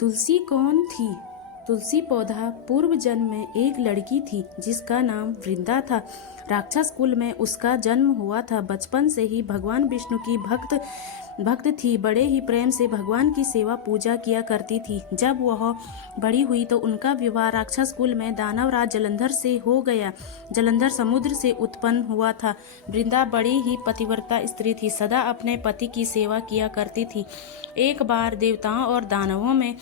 तुलसी कौन थी? तुलसी पौधा पूर्व जन्म में एक लड़की थी जिसका नाम वृंदा था। राक्षस कुल में उसका जन्म हुआ था। बचपन से ही भगवान विष्णु की भक्त थी। बड़े ही प्रेम से भगवान की सेवा पूजा किया करती थी। जब वह बड़ी हुई तो उनका विवाह राक्षस कुल में दानवराज जलंधर से हो गया। जलंधर समुद्र से उत्पन्न हुआ था। वृंदा बड़ी ही पतिव्रता स्त्री थी, सदा अपने पति की सेवा किया करती थी। एक बार देवताओं और दानवों में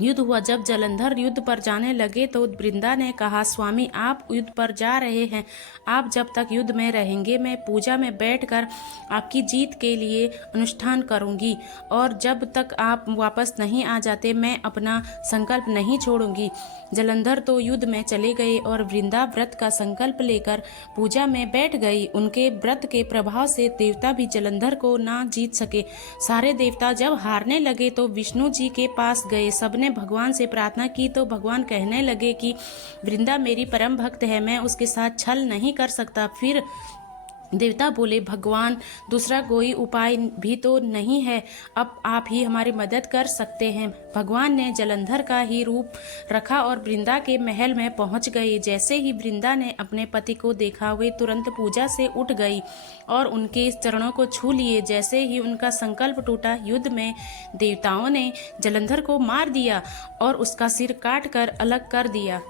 युद्ध हुआ। जब जलंधर युद्ध पर जाने लगे तो वृंदा ने कहा, स्वामी आप युद्ध पर जा रहे हैं, आप जब तक युद्ध में रहेंगे मैं पूजा में बैठकर आपकी जीत के लिए अनुष्ठान करूंगी, और जब तक आप वापस नहीं आ जाते मैं अपना संकल्प नहीं छोड़ूंगी। जलंधर तो युद्ध में चले गए और वृंदा व्रत का संकल्प लेकर पूजा में बैठ गई। उनके व्रत के प्रभाव से देवता भी जलंधर को ना जीत सके। सारे देवता जब हारने लगे तो विष्णु जी के पास गए। सबने भगवान से प्रार्थना की तो भगवान कहने लगे कि वृंदा मेरी परम भक्त है, मैं उसके साथ छल नहीं कर सकता। फिर देवता बोले, भगवान दूसरा कोई उपाय भी तो नहीं है, अब आप ही हमारी मदद कर सकते हैं। भगवान ने जलंधर का ही रूप रखा और वृंदा के महल में पहुंच गए। जैसे ही वृंदा ने अपने पति को देखा वे तुरंत पूजा से उठ गई और उनके चरणों को छू लिए। जैसे ही उनका संकल्प टूटा, युद्ध में देवताओं ने जलंधर को मार दिया और उसका सिर काट कर अलग कर दिया।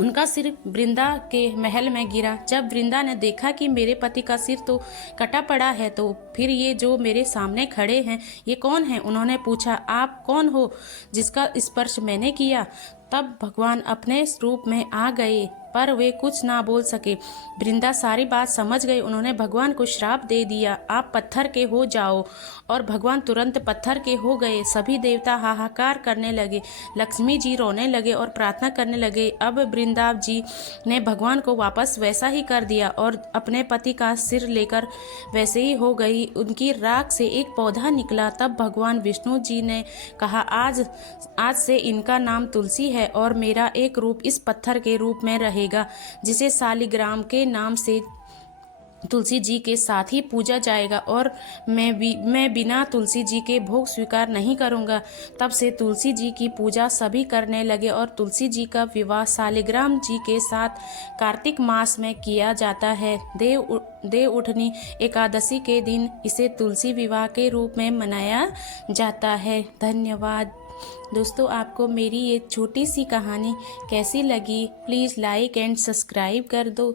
उनका सिर वृंदा के महल में गिरा। जब वृंदा ने देखा कि मेरे पति का सिर तो कटा पड़ा है, तो फिर ये जो मेरे सामने खड़े हैं ये कौन है? उन्होंने पूछा, आप कौन हो जिसका स्पर्श मैंने किया? तब भगवान अपने रूप में आ गए पर वे कुछ ना बोल सके। वृंदा सारी बात समझ गई। उन्होंने भगवान को श्राप दे दिया, आप पत्थर के हो जाओ, और भगवान तुरंत पत्थर के हो गए। सभी देवता हाहाकार करने लगे, लक्ष्मी जी रोने लगे और प्रार्थना करने लगे। अब वृंदा जी ने भगवान को वापस वैसा ही कर दिया और अपने पति का सिर लेकर वैसे ही हो गई। उनकी राख से एक पौधा निकला। तब भगवान विष्णु जी ने कहा, आज से इनका नाम तुलसी है और मेरा एक रूप इस पत्थर के रूप में रहेगा, जिसे शालिग्राम के नाम से तुलसी जी के साथ ही पूजा जाएगा, और मैं बिना तुलसी जी के भोग स्वीकार नहीं करूंगा। तब से तुलसी जी की पूजा सभी करने लगे और तुलसी जी का विवाह शालिग्राम जी के साथ कार्तिक मास में किया जाता है। देव उठनी एकादशी के दिन इसे तुलसी विवाह के रूप में मनाया जाता है। धन्यवाद दोस्तों, आपको मेरी ये छोटी सी कहानी कैसी लगी? प्लीज़ लाइक एंड सब्सक्राइब कर दो।